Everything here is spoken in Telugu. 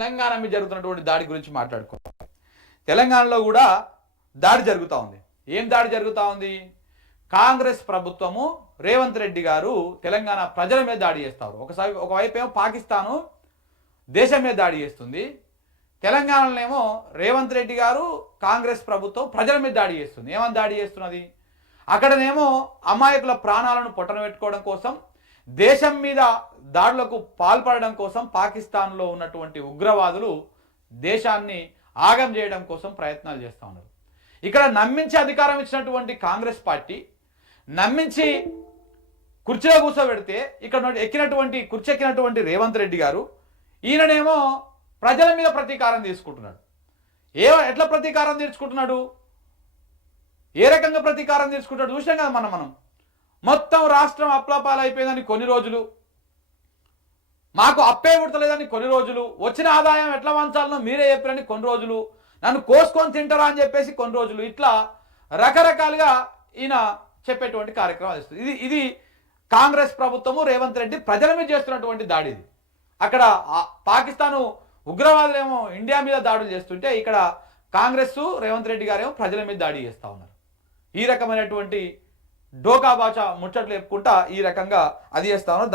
తెలంగాణ మీద జరుగుతున్నటువంటి దాడి గురించి మాట్లాడుకోవాలి. తెలంగాణలో కూడా దాడి జరుగుతూ ఉంది. ఏం దాడి జరుగుతూ ఉంది? కాంగ్రెస్ ప్రభుత్వము రేవంత్ రెడ్డి గారు తెలంగాణ ప్రజల మీద దాడి చేస్తారు. ఒకవైపు ఏమో పాకిస్తాను దేశం మీద దాడి చేస్తుంది, తెలంగాణలోనేమో రేవంత్ రెడ్డి గారు కాంగ్రెస్ ప్రభుత్వం ప్రజల మీద దాడి చేస్తుంది. ఏమని దాడి చేస్తున్నది? అక్కడనేమో అమాయకుల ప్రాణాలను పొట్టన పెట్టుకోవడం కోసం, దేశం మీద దాడులకు పాల్పడడం కోసం పాకిస్తాన్లో ఉన్నటువంటి ఉగ్రవాదులు దేశాన్ని ఆగం చేయడం కోసం ప్రయత్నాలు చేస్తూ ఉన్నారు. ఇక్కడ నమ్మించి అధికారం ఇచ్చినటువంటి కాంగ్రెస్ పార్టీ నమ్మించి కుర్చీలో కూర్చోబెడితే ఇక్కడ కుర్చీ ఎక్కినటువంటి రేవంత్ రెడ్డి గారు ఈయననేమో ప్రజల మీద ప్రతీకారం తీసుకుంటున్నాడు. ఎట్లా ప్రతీకారం తీర్చుకుంటున్నాడు? ఏ రకంగా ప్రతీకారం తీసుకుంటాడు చూసాం కదా మనం. మొత్తం రాష్ట్రం అప్లాపాలు అయిపోయిందని కొన్ని రోజులు, మాకు అప్పే పుడతలేదని కొన్ని రోజులు, వచ్చిన ఆదాయం ఎట్లా వంచాలనో మీరే చెప్పారని కొన్ని రోజులు, నన్ను కోసుకొని తింటారా అని చెప్పేసి కొన్ని రోజులు, ఇట్లా రకరకాలుగా ఈయన చెప్పేటువంటి కార్యక్రమాలు ఇస్తుంది. ఇది కాంగ్రెస్ ప్రభుత్వము రేవంత్ రెడ్డి ప్రజల మీద చేస్తున్నటువంటి దాడి. ఇది అక్కడ పాకిస్తాను ఉగ్రవాదులేమో ఇండియా మీద దాడులు చేస్తుంటే ఇక్కడ కాంగ్రెస్ రేవంత్ రెడ్డి గారేమో ప్రజల మీద దాడి చేస్తూ ఉన్నారు. ఈ రకమైనటువంటి డోకా బాచా ముచ్చట్లు చెప్పుకుంటా ఈ రకంగా అది చేస్తా ఉన్నారు.